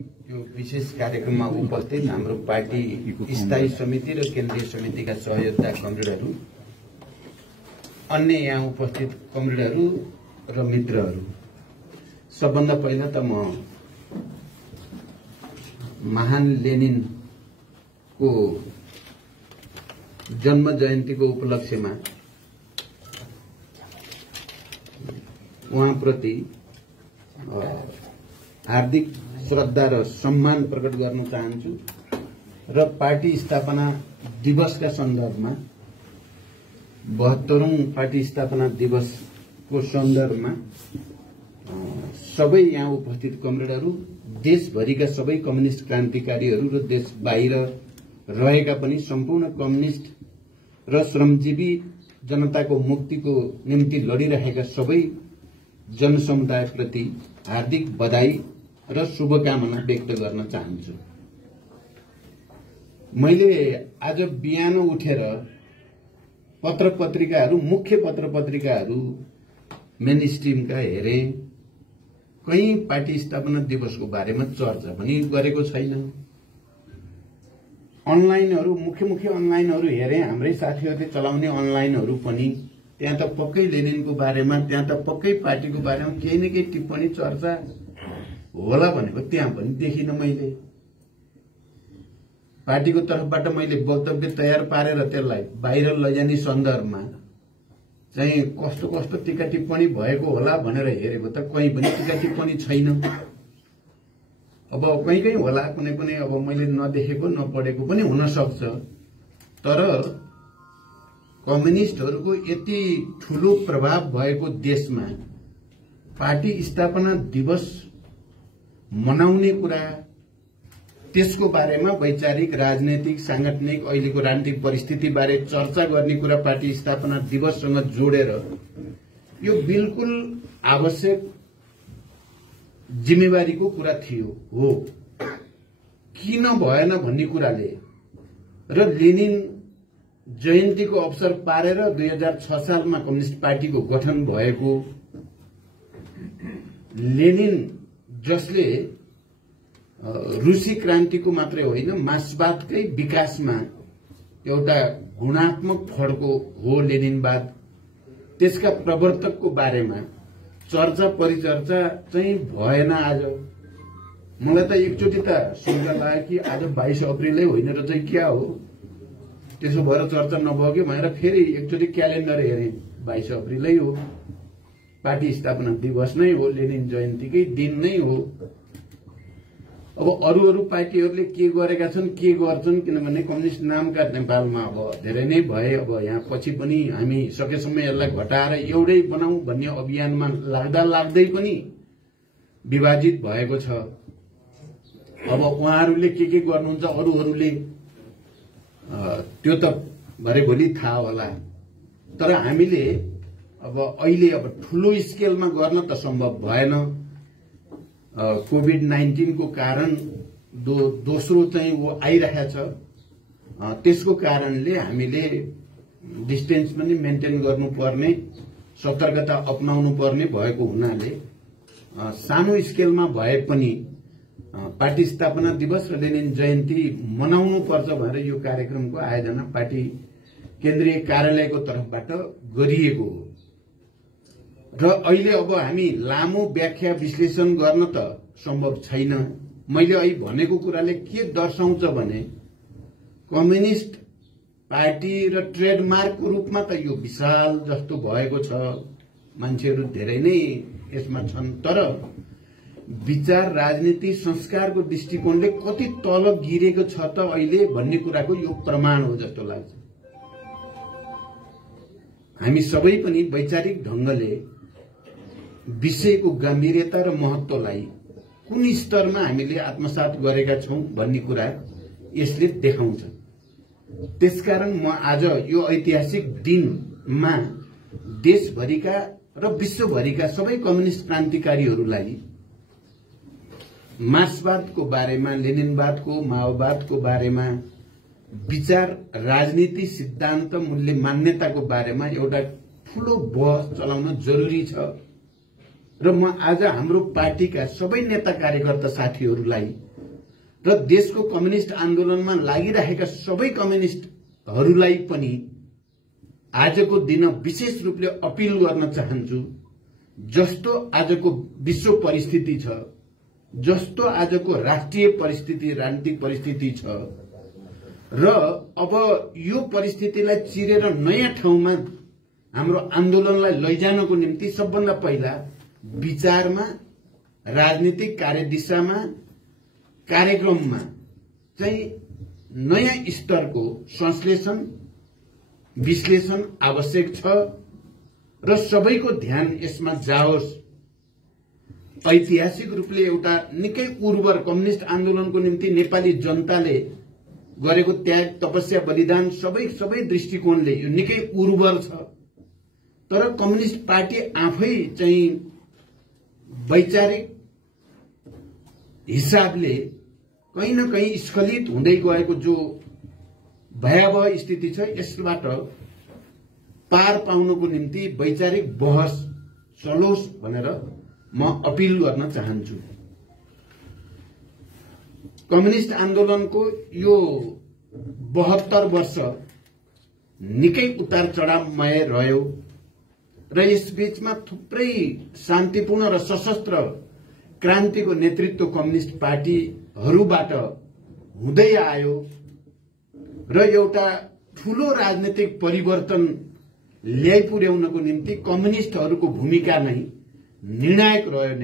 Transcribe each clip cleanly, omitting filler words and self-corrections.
यो विशेष कार्यक्रममा उपस्थित हाम्रो पार्टी स्थायी समिति र केन्द्रीय समितिका सहयोगका कमरेडहरू, अन्य यहाँ उपस्थित कमरेडहरू र मित्रहरू, सबभन्दा पहिला त म महान लेनिनको जन्म जयन्तीको उपलक्ष्यमा उहाँप्रति हार्दिक श्रद्धा र सम्मान प्रकट गर्न चाहन्छु र पार्टी स्थापना दिवसका सन्दर्भमा 72औं पार्टी स्थापना दिवसको सन्दर्भमा सबै यहाँ उपस्थित कमरेडहरू, देशभरिका सबै कम्युनिस्ट क्रान्तिकारीहरू र देश बाहिर रहेका पनि सम्पूर्ण कम्युनिस्ट र श्रमजीवी जनताको मुक्तिको निम्ति लडिरहेका सबै जनसमुदायप्रति हार्दिक बधाई र शुभकामना व्यक्त गर्न चाहन्छु। मैले आज बिहान उठेर पत्रपत्रिकाहरू, मुख्य पत्रपत्रिकाहरू मेन स्ट्रिमका हेरे, कहीँ पार्टी स्थापना दिवसको बारेमा चर्चा पनि गरेको छैन। अनलाइनहरू, मुख्य अनलाइनहरू हेरे, हाम्रै साथीहरूले चलाउने अनलाइनहरू पनि त्यहाँ त पक्कै लेनिनको बारेमा, त्यहाँ त पक्कै पार्टीको बारेमा केही न केही टिप्पणी चर्चा होला भनेको त्यहाँ पनि देखिन। मैले पार्टीको तर्फबाट मैले वक्तव्य तयार पारेर त्यसलाई बाहिर लैजाने सन्दर्भमा चाहिँ कस्तो कस्तो टीका टिप्पणी भएको होला भनेर हेरेको त कहीँ पनि टीका टिप्पणी छैन। अब कहीँ होला, कुनै अब मैले नदेखेको नपढेको पनि हुन सक्छ। तर कम्युनिस्टहरूको यति ठूलो प्रभाव भएको देशमा पार्टी स्थापना दिवस मनाउने कुरा, त्यसको बारेमा वैचारिक, राजनैतिक, सांगठनिक, अहिलेको राजनीतिक परिस्थिति बारे चर्चा गर्ने कुरा पार्टी स्थापना दिवससँग जोडेर यो बिल्कुल आवश्यक जिम्मेवारीको कुरा थियो हो। किन भएन भन्ने कुराले र लेनिन जयन्तीको अवसर पारेर 2006 सालमा कम्युनिस्ट पार्टीको गठन भएको, लेनिन जसले रूसी क्रान्तिको मात्रै होइन मार्क्सवादकै विकासमा एउटा गुणात्मक फड्को हो लेनिनवाद, त्यसका प्रवर्तकको बारेमा चर्चा परिचर्चा चाहिँ भएन। आज मलाई त एकचोटि त शंका लाग्यो कि आज 22 अप्रिलै होइन र चाहिँ क्या हो, त्यसो भएर चर्चा नभयो कि भनेर फेरि एकचोटि क्यालेन्डर हेरेँ, 22 अप्रिलै हो, पार्टी स्थापना दिवस नै हो, लेनिन जयन्तीकै दिन नै हो। अब अरू पार्टीहरूले के गरेका छन्, के गर्छन्, किनभने कम्युनिस्ट नामका नेपालमा अब धेरै नै भए। अब यहाँ पछि पनि हामी सकेसम्म यसलाई घटाएर एउटै बनाऊ भन्ने अभियानमा लाग्दै पनि विभाजित भएको छ। अब उहाँहरूले के गर्नुहुन्छ, अरूहरूले त्यो त भरेभोलि थाहा होला। तर हामीले अब अहिले अब ठूलो स्केलमा गर्न त सम्भव भएन। कोभिड-19 को कारण दोस्रो चाहिँ वो आइरहेछ। त्यसको कारणले हामीले डिस्टेन्स पनि मेन्टेन गर्नुपर्ने, सतर्कता अपनाउनु पर्ने भएको हुनाले सानो स्केलमा भए पनि पार्टी स्थापना दिवस र लेनिन जयन्ती मनाउनु पर्छ भनेर यो कार्यक्रमको आयोजना पार्टी केन्द्रीय कार्यालयको तर्फबाट गरिएको हो। र अहिले अब हामी लामो व्याख्या विश्लेषण गर्न त सम्भव छैन। मैले अहिले भनेको कुराले के दर्शाउँछ भने कम्युनिस्ट पार्टी र ट्रेडमार्कको रूपमा त यो विशाल जस्तो भएको छ, मान्छेहरू धेरै नै यसमा छन्, तर विचार, राजनीति, संस्कारको दृष्टिकोणले कति तल गिरेको छ त अहिले भन्ने कुराको यो प्रमाण हो जस्तो लाग्छ। हामी सबै पनि वैचारिक ढंगले विषयको गम्भीरता र महत्वलाई कुन स्तरमा हामीले आत्मसात गरेका छौं भन्ने कुरा यसले देखाउँछ। त्यसकारण म आज यो ऐतिहासिक दिनमा देशभरिका र विश्वभरिका सबै कम्युनिस्ट क्रान्तिकारीहरूलाई मार्क्सवादको बारेमा, लेनिनवादको, माओवादको बारेमा, विचार, राजनीति, सिद्धान्त, मूल्य, मान्यताको बारेमा एउटा ठूलो बहस चलाउन जरुरी छ। र म आज हाम्रो पार्टीका सबै नेता कार्यकर्ता साथीहरूलाई र देशको कम्युनिस्ट आन्दोलनमा लागिरहेका सबै कम्युनिस्टहरूलाई पनि आजको दिन विशेष रूपले अपील गर्न चाहन्छु। जस्तो आजको विश्व परिस्थिति छ, जस्तो आजको राष्ट्रिय परिस्थिति, राजनीतिक परिस्थिति छ र अब यो परिस्थितिलाई चिरेर नयाँ ठाउँमा हाम्रो आन्दोलनलाई लैजानको निम्ति सबभन्दा पहिला विचारमा, राजनीतिक कार्यदिशामा, कार्यक्रममा चाहिँ नयाँ स्तरको संश्लेषण, विश्लेषण आवश्यक छ र सबैको ध्यान यसमा जाओस्। ऐतिहासिक रूपले एउटा निकै उर्वर कम्युनिस्ट आन्दोलनको निम्ति नेपाली जनताले गरेको त्याग, तपस्या, बलिदान सबै दृष्टिकोणले यो निकै उर्वर छ। तर कम्युनिस्ट पार्टी आफै चाहिँ वैचारिक हिसाबले कहीं न कहीं स्खलित हुँदै गएको जो भयावह स्थिति छ, यसबाट पार पाउनको निम्ति वैचारिक बहस चलोस् भनेर म अपील गर्न चाहन्छु। कम्युनिस्ट आन्दोलनको यो 72 वर्ष निकै उतार चढावमय रह्यो र यसबीचमा थुप्रै शान्तिपूर्ण र सशस्त्र क्रान्तिको नेतृत्व कम्युनिस्ट पार्टीहरूबाट हुँदै आयो र एउटा ठूलो राजनीतिक परिवर्तन ल्याइपुर्याउनको निम्ति कम्युनिस्टहरूको भूमिका नै निर्णायक रह्यो।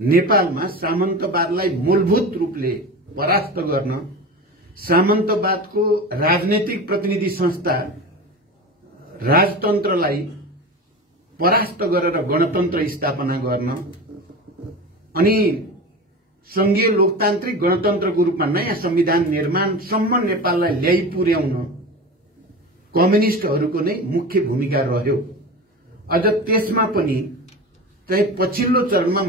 नेपालमा सामन्तवादलाई मूलभूत रूपले परास्त गर्न, सामन्तवादको राजनीतिक प्रतिनिधि संस्था राजतन्त्रलाई परास्त गरेर गणतन्त्र स्थापना गर्न अनि संघीय लोकतान्त्रिक गणतन्त्रको रूपमा नयाँ संविधान निर्माणसम्म नेपाललाई ल्याइ पुर्याउन कम्युनिस्टहरूको नै मुख्य भूमिका रह्यो। अझ त्यसमा पनि चाहिँ पछिल्लो चरणमा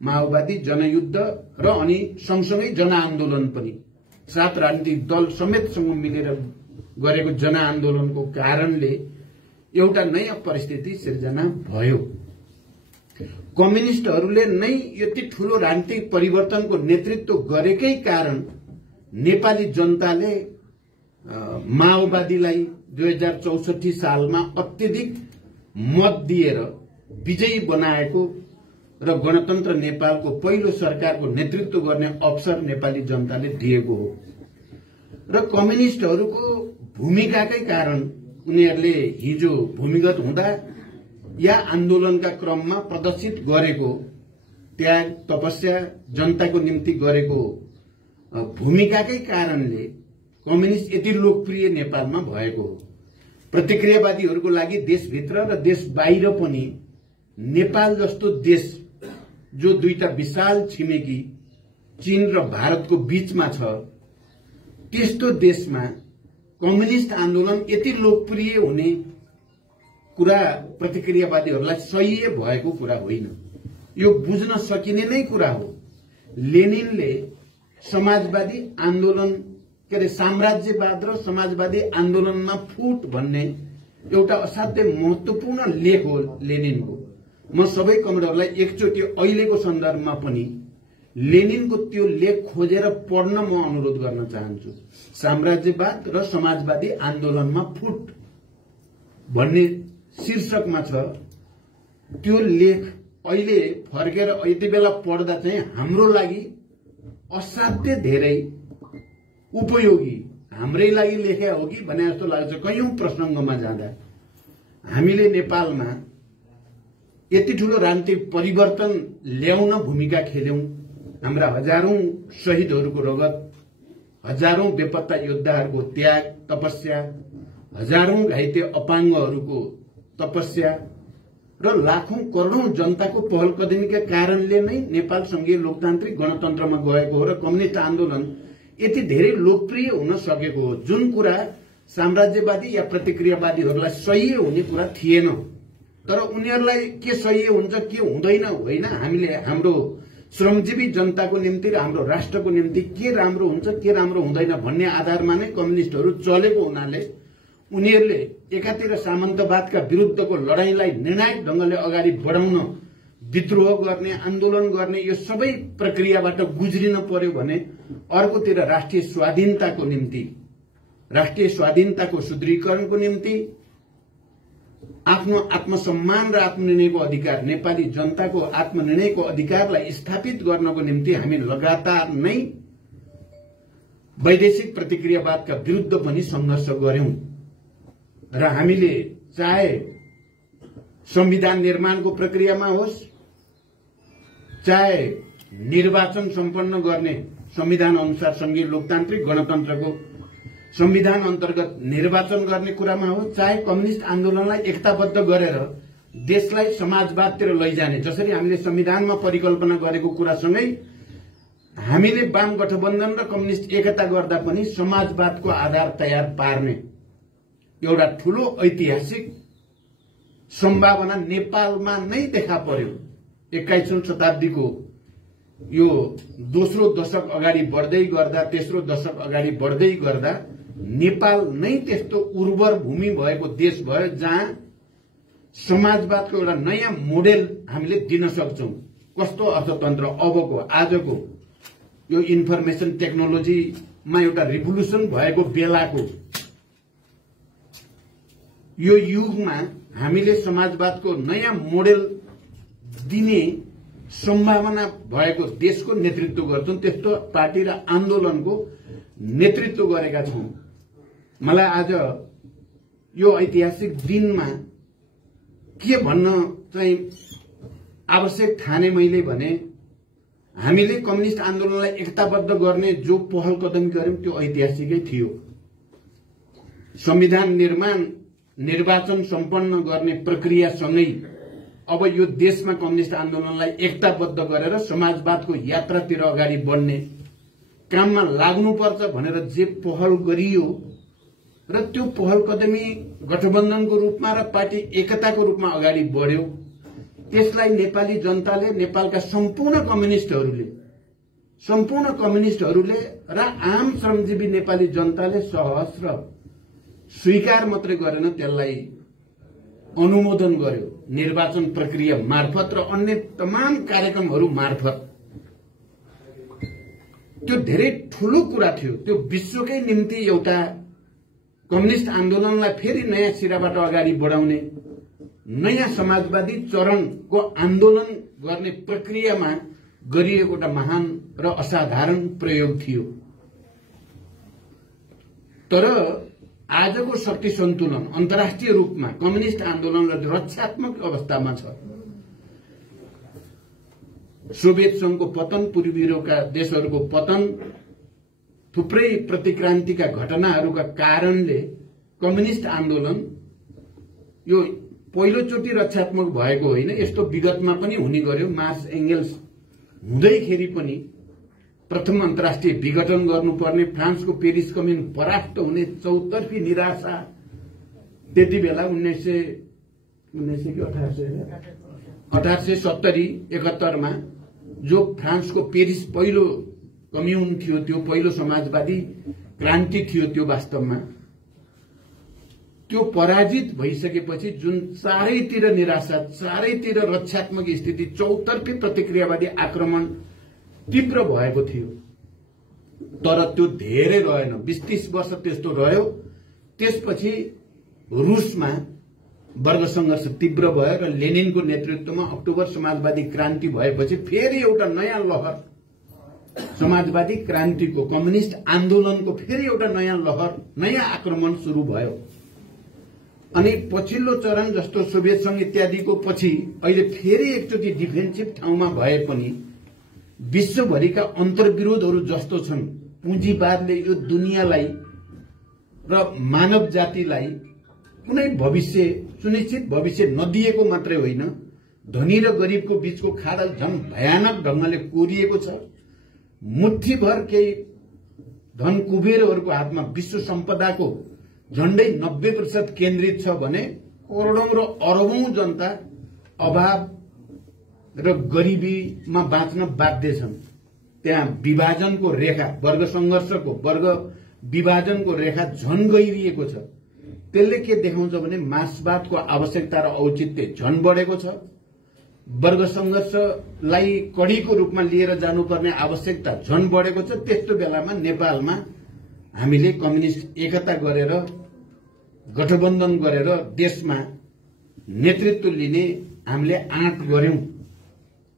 माओवादी जनयुद्ध र अनि सँगसँगै जनआन्दोलन पनि 7 राजनीतिक दल समेतसँग मिलेर गरेको जनआन्दोलनको कारणले एउटा नयाँ परिस्थिति सिर्जना भयो। कम्युनिस्टहरूले नै यति ठूलो राजनीतिक परिवर्तनको नेतृत्व गरेकै कारण नेपाली जनताले माओवादीलाई 2064 सालमा अत्यधिक मत दिएर विजयी बनाएको र गणतन्त्र नेपालको पहिलो सरकारको नेतृत्व गर्ने अवसर नेपाली जनताले दिएको हो र कम्युनिस्टहरूको भूमिकाकै कारण उनीहरूले हिजो भूमिगत हुँदा या आन्दोलनका क्रममा प्रदर्शित गरेको त्याग, तपस्या, जनताको निम्ति गरेको भूमिकाकै कारणले कम्युनिस्ट यति लोकप्रिय नेपालमा भएको हो। प्रतिक्रियावादीहरूको लागि देशभित्र र देश बाहिर पनि नेपाल जस्तो देश जो दुईटा विशाल छिमेकी चीन र भारतको बीचमा छ, त्यस्तो देशमा कम्युनिस्ट आन्दोलन यति लोकप्रिय हुने कुरा प्रतिक्रियावादीहरूलाई सही भएको कुरा होइन। यो बुझ्न सकिने नै कुरा हो। लेनिनले समाजवादी आन्दोलन साम्राज्यवाद र समाजवादी आन्दोलनमा फुट भन्ने एउटा असाध्यै महत्वपूर्ण लेख हो लेनिनको। म सबै कमरेडहरूलाई एकचोटि अहिलेको सन्दर्भमा पनि लेनिनको त्यो लेख खोजेर पढ्न म अनुरोध गर्न चाहन्छु। साम्राज्यवाद र समाजवादी आन्दोलनमा फुट भन्ने शीर्षकमा छ त्यो लेख। अहिले फर्केर यति बेला पढ्दा चाहिँ हाम्रो लागि असाध्य धेरै उपयोगी, हाम्रै लागि लेखेको हो कि भने जस्तो लाग्छ। कयौं प्रसंगमा जाँदा हामीले नेपालमा यति ठूलो राजनीतिक परिवर्तन ल्याउन भूमिका खेल्यौं। हाम्रा हजारौं शहीदहरूको रगत, हजारौं बेपत्ता योद्धाहरूको त्याग, तपस्या, हजारौं घाइते अपाङ्गहरूको तपस्या र लाखौं करोडौं जनताको पहलकदमीका कारणले नै नेपाल संघीय लोकतान्त्रिक गणतन्त्रमा गएको हो र कम्युनिस्ट आन्दोलन यति धेरै लोकप्रिय हुन सकेको हो। जुन कुरा साम्राज्यवादी या प्रतिक्रियावादीहरूलाई सही हुने कुरा थिएन, तर उनीहरूलाई के सही हुन्छ के हुँदैन होइन, हामीले हाम्रो श्रमजीवी जनताको निम्ति र हाम्रो राष्ट्रको निम्ति के राम्रो हुन्छ के राम्रो हुँदैन भन्ने आधारमा नै कम्युनिस्टहरू चलेको हुनाले उनीहरूले एकातिर सामन्तवादका विरुद्धको लडाईँलाई निर्णायक ढंगले अगाडि बढाउन विद्रोह गर्ने, आन्दोलन गर्ने यो सबै प्रक्रियाबाट गुज्रिन पर्यो भने अर्कोतिर राष्ट्रिय स्वाधीनताको सुदृढीकरणको निम्ति आफ्नो आत्मसम्मान र आत्मनिर्णयको अधिकार, नेपाली जनताको आत्मनिर्णयको अधिकारलाई स्थापित गर्नको निम्ति हामी लगातार नै वैदेशिक प्रतिक्रियावादका विरुद्ध पनि संघर्ष गर्यौं र हामीले चाहे संविधान निर्माणको प्रक्रियामा होस्, चाहे निर्वाचन सम्पन्न गर्ने संविधान अनुसार संघीय लोकतान्त्रिक गणतन्त्रको संविधान अन्तर्गत निर्वाचन गर्ने कुरामा हो, चाहे कम्युनिस्ट आन्दोलनलाई एकताबद्ध गरेर देशलाई समाजवादतिर लैजाने, जसरी हामीले संविधानमा परिकल्पना गरेको कुरासँगै हामीले वाम गठबन्धन र कम्युनिस्ट एकता गर्दा पनि समाजवादको आधार तयार पार्ने एउटा ठूलो ऐतिहासिक सम्भावना नेपालमा नै देखा पर्यो। 21औं शताब्दीको यो दोस्रो दशक अगाडि बढ्दै गर्दा, तेस्रो दशक अगाडि बढ्दै गर्दा नेपाल नै त्यस्तो उर्वर भूमि भएको देश भयो जहाँ समाजवादको एउटा नयाँ मोडेल हामीले दिन सक्छौं। कस्तो अर्थतन्त्र अबको आजको यो इन्फर्मेसन टेक्नोलोजीमा एउटा रिभोल्युसन भएको बेलाको यो युगमा हामीले समाजवादको नयाँ मोडेल दिने सम्भावना भएको देशको नेतृत्व गर्छौं। त्यस्तो पार्टी र आन्दोलनको नेतृत्व गरेका छौं। मलाई आज यो ऐतिहासिक दिनमा के भन्न चाहिँ आवश्यक ठाने मैले भने हामीले कम्युनिस्ट आन्दोलनलाई एकताबद्ध गर्ने जो पहल कदमी गर्यौं त्यो ऐतिहासिकै थियो। संविधान निर्वाचन सम्पन्न गर्ने प्रक्रियासँगै अब यो देशमा कम्युनिस्ट आन्दोलनलाई एकताबद्ध गरेर समाजवादको यात्रातिर अगाडि बढ्ने काममा लाग्नुपर्छ भनेर जे पहल गरियो र त्यो पहल कदमी गठबन्धनको रूपमा र पार्टी एकताको रूपमा अगाडि बढ्यो, त्यसलाई नेपाली जनताले, नेपालका सम्पूर्ण कम्युनिस्टहरूले र आम श्रमजीवी नेपाली जनताले सहस्र स्वीकार मात्रै गरेन, त्यसलाई अनुमोदन गर्यो निर्वाचन प्रक्रिया मार्फत र अन्य तमाम कार्यक्रमहरू मार्फत। त्यो धेरै ठूलो कुरा थियो। त्यो विश्वकै निम्ति एउटा कम्युनिस्ट आन्दोलनलाई फेरि नयाँ सिराबाट अगाडि बढाउने, नयाँ समाजवादी चरणको आन्दोलन गर्ने प्रक्रियामा गरिएको एउटा महान र असाधारण प्रयोग थियो। तर आजको शक्ति सन्तुलन अन्तर्राष्ट्रिय रूपमा कम्युनिस्ट आन्दोलन रक्षात्मक अवस्थामा छ। सोभियत संघको पतन, पूर्वी युरोपका देशहरूको पतन, थुप्रै प्रतिक्रान्तिका घटनाहरूका कारणले कम्युनिस्ट आन्दोलन यो पहिलोचोटि रक्षात्मक भएको होइन। यस्तो विगतमा पनि हुने गर्यो। मार्क्स एंगेल्स हुँदैखेरि पनि प्रथम अन्तर्राष्ट्रिय विघटन गर्नुपर्ने, फ्रान्सको पेरिस कम्युन परास्त हुने चौतर्फी निराशा त्यति बेला 1870-71 मा जो फ्रान्सको पेरिस पहिलो कम्युन थियो, त्यो पहिलो समाजवादी क्रान्ति थियो, त्यो वास्तवमा त्यो पराजित भइसकेपछि जुन चारैतिर निराशा, चारैतिर रक्षात्मक स्थिति, चौतर्फी प्रतिक्रियावादी आक्रमण तीव्र भएको थियो। तर त्यो धेरै रहेन, 20-30 वर्ष त्यस्तो रह्यो। त्यसपछि रुसमा वर्ग संघर्ष तीव्र भयो र लेनिनको नेतृत्वमा अक्टोबर समाजवादी क्रान्ति भएपछि फेरि एउटा नयाँ लहर, समाजवादी क्रान्तिको, कम्युनिस्ट आन्दोलनको फेरि एउटा नयाँ लहर, नयाँ आक्रमण शुरू भयो। अनि पछिल्लो चरण जस्तो सोभियत संघ इत्यादिको पछि अहिले फेरि एकचोटि डिफेन्सिभ ठाउँमा भए पनि विश्वभरिका अन्तर्विरोधहरू जस्तो छन्। पुँजीवादले यो दुनियाँलाई र मानव जातिलाई कुनै भविष्य, सुनिश्चित भविष्य नदिएको मात्रै होइन, धनी र गरीबको बीचको खाडल झन् भयानक ढंगले कोरिएको छ। मुठ्ठीभर केही धन कुबेरहरूको हातमा विश्व सम्पदाको झण्डै 90% केन्द्रित छ भने करोडौं र अरबौं जनता अभाव र गरिबीमा बाँच्न बाध्य छन्। त्यहाँ विभाजनको रेखा, वर्ग संघर्षको, वर्ग विभाजनको रेखा झन गहिरिएको छ। त्यसले के देखाउँछ भने मार्क्सवादको आवश्यकता र औचित्य झन बढेको छ। वर्ग संघर्षलाई कड़ीको रूपमा लिएर जानुपर्ने आवश्यकता झन बढेको छ। त्यस्तो बेलामा नेपालमा हामीले कम्युनिस्ट एकता गरेर गठबन्धन गरेर देशमा नेतृत्व लिने हामीले आँट गर्यौं।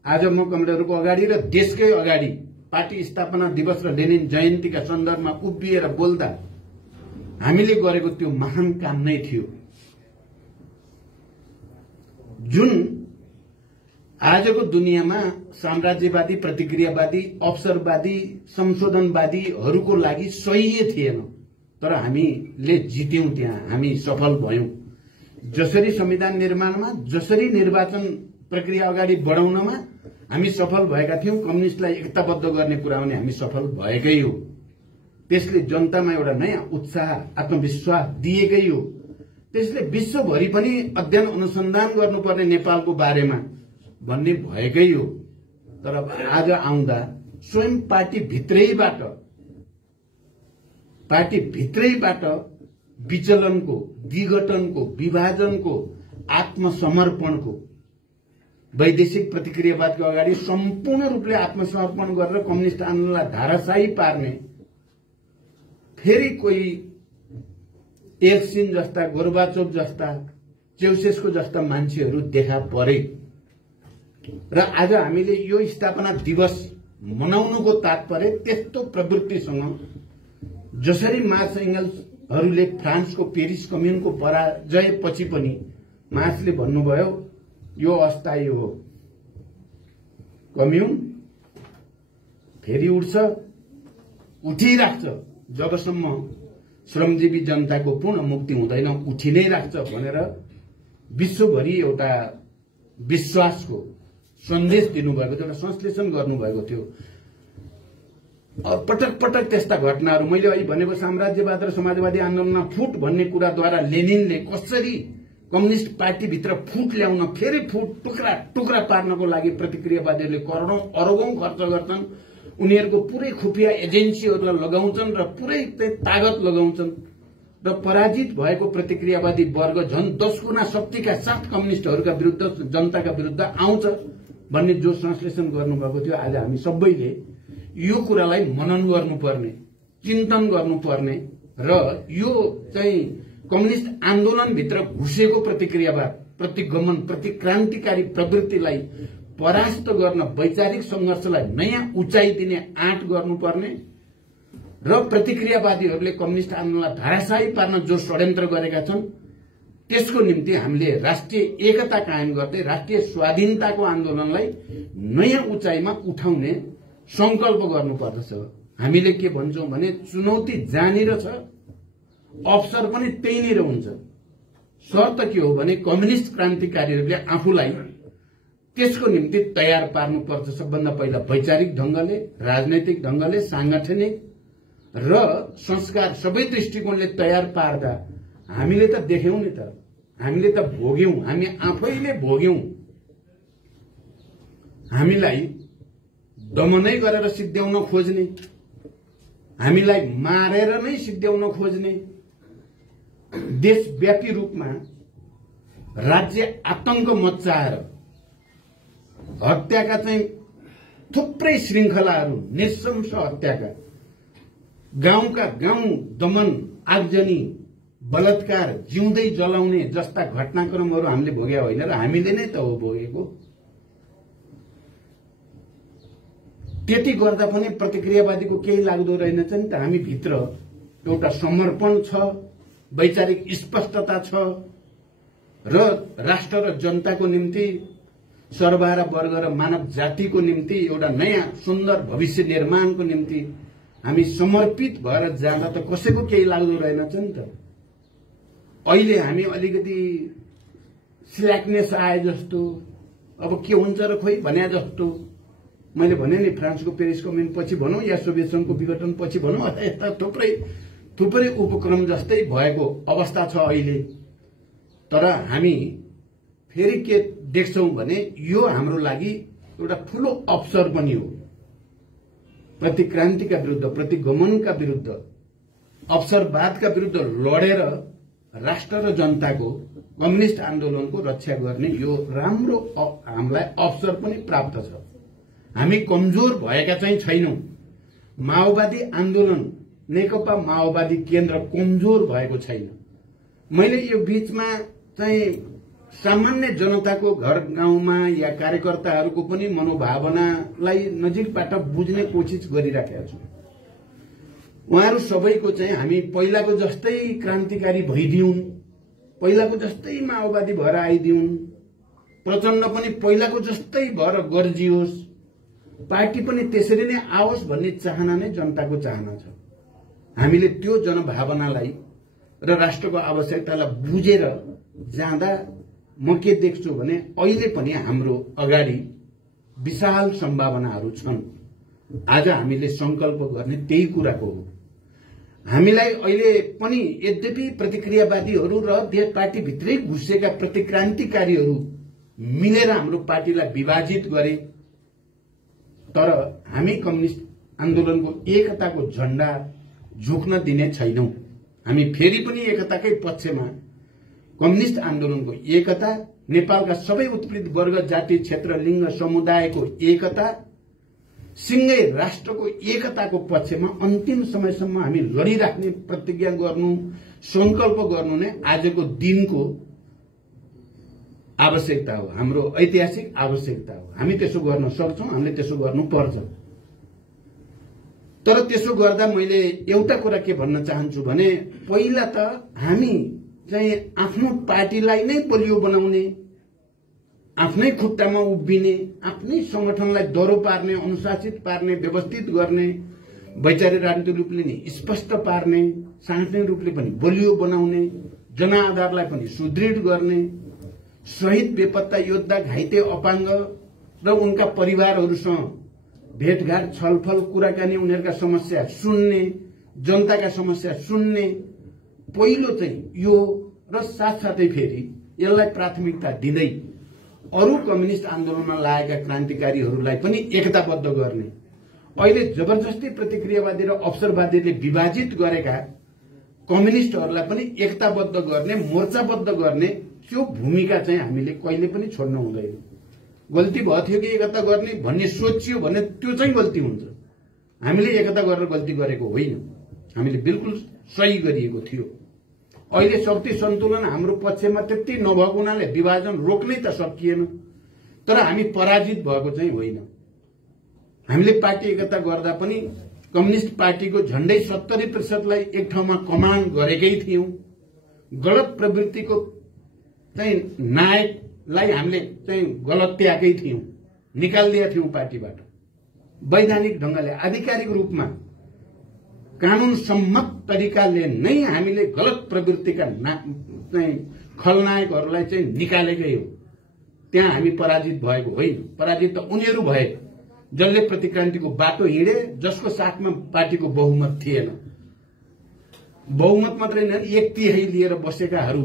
आज म कमरेडरको अगाडि र देशकै अगाडि पार्टी स्थापना दिवस र लेनिन जयन्तीका सन्दर्भमा उभिएर बोल्दा हामीले गरेको त्यो महान काम नै थियो, जुन आजको दुनियाँमा साम्राज्यवादी, प्रतिक्रियावादी, अवसरवादी, संशोधनवादीहरूको लागि सही थिएन। तर हामीले जित्यौं, त्यहाँ हामी सफल भयौं। जसरी संविधान निर्माणमा, जसरी निर्वाचन प्रक्रिया अगाडि बढाउनमा हामी सफल भएका थियौं, कम्युनिस्टलाई एकताबद्ध गर्ने कुरामा हामी सफल भएकै हो। त्यसले जनतामा एउटा नयाँ उत्साह, आत्मविश्वास दिएकै हो। त्यसले विश्वभरि पनि अध्ययन अनुसन्धान गर्नुपर्ने नेपालको बारेमा भन्ने भएकै हो। तर आज आउँदा स्वयं पार्टी भित्रैबाट विचलनको, विघटनको, विभाजनको, आत्मसमर्पणको, वैदेशिक प्रतिक्रियावादको अगाडि सम्पूर्ण रूपले आत्मसमर्पण गरेर कम्युनिस्ट आन्दोलनलाई धाराशायी पार्ने फेरि कोही एल्सिन जस्ता, गोर्बाचोभ जस्ता, चेउसेस्को जस्ता मान्छेहरू देखा परे। र आज हामीले यो स्थापना दिवस मनाउनुको तात्पर्य त्यस्तो प्रवृत्तिसँग, जसरी मार्क्स एंगल्सहरूले फ्रान्सको पेरिस कम्युनको पराजयपछि पनि मार्क्सले भन्नुभयो यो अस्थायी हो, कम्युन फेरि उठ्छ, उठिराख्छ, जबसम्म श्रमजीवी जनताको पूर्ण मुक्ति हुँदैन उठि नै राख्छ भनेर विश्वभरि एउटा विश्वासको सन्देश दिनुभएको थियो, एउटा संश्लेषण गर्नुभएको थियो। पटक पटक त्यस्ता घटनाहरू मैले अहिले भनेको साम्राज्यवाद र समाजवादी आन्दोलनमा फुट भन्ने कुराद्वारा लेनिनले कसरी कम्युनिस्ट पार्टीभित्र फुट ल्याउन, फेरि फुट टुक्रा टुक्रा पार्नको लागि प्रतिक्रियावादीहरूले करोडौं अरबौं खर्च गर्छन्, उनीहरूको पुरै खुफिया एजेन्सीहरूलाई लगाउँछन् र पुरै तागत लगाउँछन् र पराजित भएको प्रतिक्रियावादी वर्ग झन् 10 गुणा शक्तिका साथ कम्युनिस्टहरूका विरुद्ध, जनताका विरुद्ध आउँछ भन्ने जो संश्लेषण गर्नुभएको थियो। आज हामी सबैले यो कुरालाई मनन गर्नुपर्ने, चिन्तन गर्नुपर्ने र यो चाहिँ कम्युनिस्ट आन्दोलनभित्र घुसेको प्रतिक्रियावाद, प्रतिगमन, प्रतिक्रान्तिकारी प्रवृत्तिलाई परास्त गर्न, वैचारिक संघर्षलाई नयाँ उचाइ दिने आँट गर्नुपर्ने र प्रतिक्रियावादीहरूले कम्युनिस्ट आन्दोलनलाई धाराशायी पार्न जो षड्यन्त्र गरेका छन् त्यसको निम्ति हामीले राष्ट्रिय एकता कायम गर्दै राष्ट्रिय स्वाधीनताको आन्दोलनलाई नयाँ उचाइमा उठाउने संकल्प गर्नुपर्दछ। हामीले के भन्छौं भने चुनौती जहाँनिर छ अवसर पनि त्यहीँनिर हुन्छ। शर्त के हो भने कम्युनिस्ट क्रान्तिकारीहरूले आफूलाई त्यसको निम्ति तयार पार्नुपर्छ। सबभन्दा पहिला वैचारिक ढंगले, राजनैतिक ढंगले, सांगठनिक र संस्कार सबै दृष्टिकोणले तयार पार्दा हामीले त देख्यौं नि त, हामीले त भोग्यौं, हामी आफैले भोग्यौं। हामीलाई दमनै गरेर सिद्ध्याउन खोज्ने, हामीलाई मारेर नै सिद्ध्याउन खोज्ने, देशव्यापी रूपमा राज्य आतंक मच्चाएर हत्याका चाहिँ थुप्रै श्रृंखलाहरू, निशंस हत्याका, गाउँका गाउँ दमन, आगजनी, बलात्कार, जिउँदै जलाउने जस्ता घटनाक्रमहरू हामीले भोग्या होइन र हामीले नै त हो भोगेको। त्यति गर्दा पनि प्रतिक्रियावादीको केही लाग्दो रहेनछ नि त। हामी भित्र एउटा समर्पण छ, वैचारिक स्पष्टता छ र राष्ट्र र जनताको निम्ति, सर्वहारा वर्ग र मानव जातिको निम्ति एउटा नयाँ सुन्दर भविष्य निर्माणको निम्ति हामी समर्पित भएर जाँदा त कसैको केही लाग्दो रहेनछ नि त। अहिले हामी अलिकति स्ल्याकनेस आए जस्तो, अब के हुन्छ र खोइ भने जस्तो। मैले भने नि फ्रान्सको पेरिस कम्युन पछि भनौं या सोभियत संघको विघटन पछि भनौं, यस्ता थुप्रै उपक्रम जस्तै भएको अवस्था छ अहिले। तर हामी फेरि के देख्छौं भने यो हाम्रो लागि एउटा ठूलो अवसर पनि हो। प्रतिक्रान्तिका विरुद्ध, प्रतिगमनका विरुद्ध, अवसरवादका विरुद्ध लडेर राष्ट्र र जनताको कम्युनिस्ट आन्दोलनको रक्षा गर्ने यो राम्रो हामीलाई अवसर पनि प्राप्त छ। हामी कमजोर भएका चाहिँ छैनौं। माओवादी आन्दोलन नेकपा माओवादी केन्द्र कमजोर भएको छैन। मैले यो बीचमा चाहिँ सामान्य जनताको घर गाउँमा या कार्यकर्ताहरूको पनि मनोभावनालाई नजिकबाट बुझ्ने कोसिस गरिराखेका छु। उहाँहरू सबैको चाहिँ हामी पहिलाको जस्तै क्रान्तिकारी भइदिउन्, पहिलाको जस्तै माओवादी भएर आइदिउन्, प्रचण्ड पनि पहिलाको जस्तै भएर गर्जियोस्, पार्टी पनि त्यसरी नै आओस् भन्ने चाहना नै जनताको चाहना छ। हामीले त्यो जनभावनालाई र राष्ट्रको आवश्यकतालाई बुझेर जाँदा म के देख्छु भने अहिले पनि हाम्रो अगाडि विशाल सम्भावनाहरू छन्। आज हामीले संकल्प गर्ने त्यही कुराको हो। हामीलाई अहिले पनि यद्यपि प्रतिक्रियावादीहरू र देश पार्टीभित्रै घुसेका प्रतिक्रान्तिकारीहरू मिलेर हाम्रो पार्टीलाई विभाजित गरे, तर हामी कम्युनिस्ट आन्दोलनको एकताको झण्डा झुक्न दिने छैनौं। हामी फेरि पनि एकताकै पक्षमा कम्युनिस्ट आन्दोलनको एकता, नेपालका सबै उत्पीडित वर्ग, जाति, क्षेत्र, लिङ्ग, समुदायको एकता, सिंगै राष्ट्रको एकताको पक्षमा अन्तिम समयसम्म हामी लडिराख्ने प्रतिज्ञा गर्नु, संकल्प गर्नु नै आजको दिनको आवश्यकता हो, हाम्रो ऐतिहासिक आवश्यकता हो। हामी त्यसो गर्न सक्छौं, हामीले त्यसो गर्नुपर्छ। तर त्यसो गर्दा मैले एउटा कुरा के भन्न चाहन्छु भने पहिला त हामी चाहिँ आफ्नो पार्टीलाई नै बलियो बनाउने, आफ्नै खुट्टामा उभिने, आफ्नै संगठनलाई दह्रो पार्ने, अनुशासित पार्ने, व्यवस्थित गर्ने, वैचारिक राजनीतिक रूपले नि स्पष्ट पार्ने, सांस्कृतिक रूपले पनि बलियो बनाउने, जनआधारलाई पनि सुदृढ गर्ने, शहीद बेपत्ता योद्धा, घाइते अपाङ्ग र उनका परिवारहरूसँग भेटघाट, छलफल, कुराकानी, उनीहरूका समस्या सुन्ने, जनताका समस्या सुन्ने पहिलो चाहिँ यो र साथसाथै फेरि यसलाई प्राथमिकता दिँदै अरू कम्युनिस्ट आन्दोलनमा लागेका क्रान्तिकारीहरूलाई पनि एकताबद्ध गर्ने, अहिले जबरजस्ती प्रतिक्रियावादी र अवसरवादीले विभाजित गरेका कम्युनिस्टहरूलाई पनि एकताबद्ध गर्ने, मोर्चाबद्ध गर्ने त्यो भूमिका चाहिँ हामीले कहिले पनि छोड्नु हुँदैन। गल्ती भयो थियो कि एकता गर्ने भन्ने सोचियो भने त्यो चाहिँ गल्ती हुन्छ। हामीले एकता गरेर गल्ती गरेको होइन, हामीले बिल्कुल सही गरिएको थियो। अहिले शक्ति सन्तुलन हाम्रो पक्षमा त्यति नभएको हुनाले विभाजन रोक्नै त सकिएन, तर हामी पराजित भएको चाहिँ होइन। हामीले पार्टी एकता गर्दा पनि कम्युनिस्ट पार्टीको झण्डै 70% एक ठाउँमा कमान्ड गरेकै थियौं। गलत प्रवृत्तिको चाहिँ नायकलाई हामीले चाहिँ गलत्याएकै थियौं, निकालिदिएका थियौं पार्टीबाट। वैधानिक ढंगले आधिकारिक रूपमा कानून सम्मत तरिकाले नै हामीले गलत प्रवृत्तिका खलनायकहरूलाई चाहिँ निकालेकै हो। त्यहाँ हामी पराजित भएको होइन, पराजित त उनीहरू भए जसले प्रतिक्रान्तिको बाटो हिँडे, जसको साथमा पार्टीको बहुमत थिएन। बहुमत मात्रै होइन, 1/3 लिएर बसेकाहरू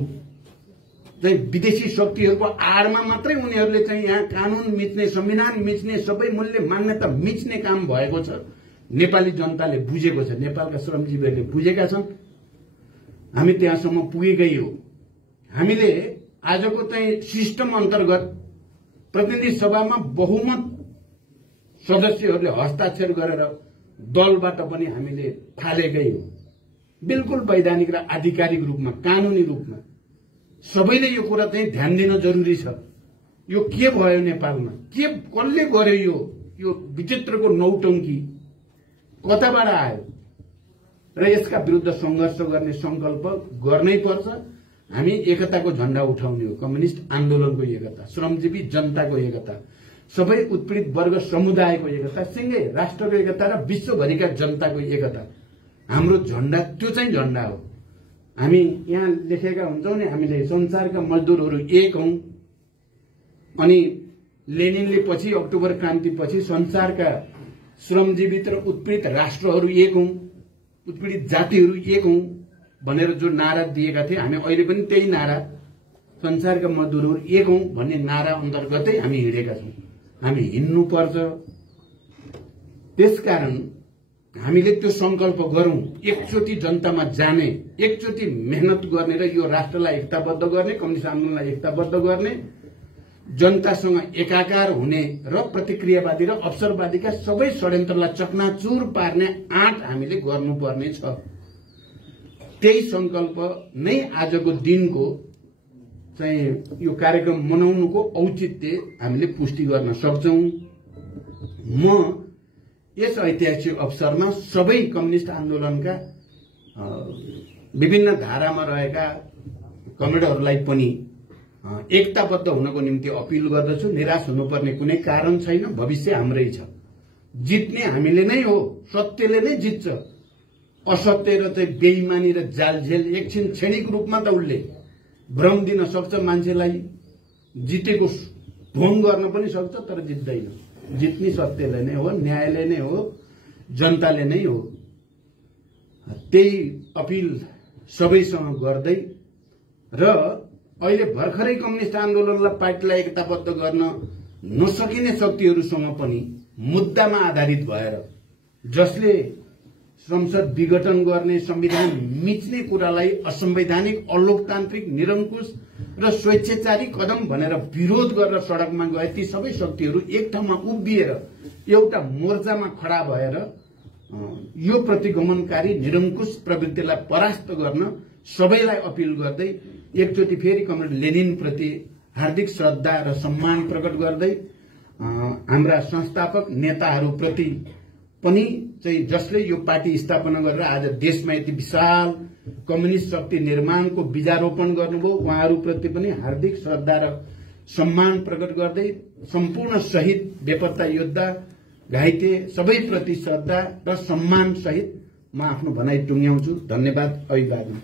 चाहिँ विदेशी शक्तिहरूको आडमा मात्रै उनीहरूले चाहिँ यहाँ कानून मिच्ने, संविधान मिच्ने, सबै मूल्य मान्यता मिच्ने काम भएको छ। नेपाली जनताले बुझेको छ, नेपालका श्रमजीवीहरूले बुझेका छन्। हामी त्यहाँसम्म पुगेकै हो। हामीले आजको चाहिँ सिस्टम अन्तर्गत प्रतिनिधि सभामा बहुमत सदस्यहरूले हस्ताक्षर गरेर दलबाट पनि हामीले फालेकै हो। बिल्कुल वैधानिक र आधिकारिक रूपमा, कानूनी रूपमा सबैले यो कुरा चाहिँ ध्यान दिन जरुरी छ। यो के भयो नेपालमा, के कसले गर्यो, यो विचित्रको नौटंकी कताबाट आयो र यसका विरुद्ध संघर्ष गर्ने संकल्प गर्नै पर्छ। हामी एकताको झण्डा उठाउने हो, कम्युनिस्ट आन्दोलनको एकता, श्रमजीवी जनताको एकता, सबै उत्पीडित वर्ग समुदायको एकता, सिंगै राष्ट्रको एकता र विश्वभरिका जनताको एकता हाम्रो झण्डा, त्यो चाहिँ झण्डा हो। हामी यहाँ लेखेका हुन्छौं नि, हामीले संसारका मजदुरहरू एक हौं, अनि लेनिनले पछि अक्टोबर क्रान्ति पछि संसारका श्रमजीवित र उत्पीडित राष्ट्रहरू एक हौं, उत्पीडित जातिहरू एक हौं भनेर जो नारा दिएका थिए, हामी अहिले पनि त्यही नारा, संसारका मजदुरहरू एक हौं भन्ने नारा अन्तर्गतै हामी हिँडेका छौं। हामी हिँड्नुपर्छ। त्यसकारण हामीले त्यो संकल्प गरौं, एकचोटि जनतामा जाने, एकचोटि मेहनत गर्ने र यो राष्ट्रलाई एकताबद्ध गर्ने, कम्युनिस्ट आन्दोलनलाई एकताबद्ध गर्ने, जनतासँग एकाकार हुने र प्रतिक्रियावादी र अवसरवादीका सबै षड्यन्त्रलाई चकनाचुर पार्ने आँट हामीले गर्नुपर्ने छ। त्यही संकल्प नै आजको दिनको चाहिँ यो कार्यक्रम मनाउनुको औचित्य हामीले पुष्टि गर्न सक्छौं। म यस ऐतिहासिक अवसरमा सबै कम्युनिस्ट आन्दोलनका विभिन्न धारामा रहेका कमरेडहरूलाई पनि एकताबद्ध हुनको निम्ति अपील गर्दछु। निराश हुनुपर्ने कुनै कारण छैन, भविष्य हाम्रै छ। जित्ने हामीले नै हो, सत्यले नै जित्छ। असत्य र चाहिँ बेइमानी र जालझेल एकछिन क्षणिक रूपमा त उसले भ्रम दिन सक्छ, मान्छेलाई जितेको ढोङ गर्न पनि सक्छ, तर जित्दैन। जित्ने सत्यले नै हो, न्यायले नै हो, जनताले नै हो। त्यही अपील सबैसँग गर्दै र अहिले भर्खरै कम्युनिस्ट आन्दोलनलाई पार्टीलाई एकताबद्ध गर्न नसकिने शक्तिहरूसँग पनि मुद्दामा आधारित भएर, जसले संसद विघटन गर्ने, संविधान मिच्ने कुरालाई असंवैधानिक, अलोकतान्त्रिक, निरंकुश र स्वेच्छाचारी कदम भनेर विरोध गरेर सड़कमा गए, ती सबै शक्तिहरू एक ठाउँमा उभिएर एउटा मोर्चामा खडा भएर यो प्रतिगमनकारी निरंकुश प्रवृत्तिलाई परास्त गर्न सबैलाई अपील गर्दै एकचोटि फेरि कमरेड लेनिन प्रति हार्दिक श्रद्धा र सम्मान प्रकट गर्दै हाम्रा संस्थापक नेताहरूप्रति पनि चाहिँ जसले यो पार्टी स्थापना गरेर आज देशमा यति विशाल कम्युनिस्ट शक्ति निर्माणको बीजारोपण गर्नुभयो, उहाँहरूप्रति पनि हार्दिक श्रद्धा र सम्मान प्रकट गर्दै सम्पूर्ण शहीद, बेपत्ता योद्धा, घाइते सबैप्रति श्रद्धा र सम्मान सहित म आफ्नो भनाइ टुङ्ग्याउँछु। धन्यवाद। अभिवादन।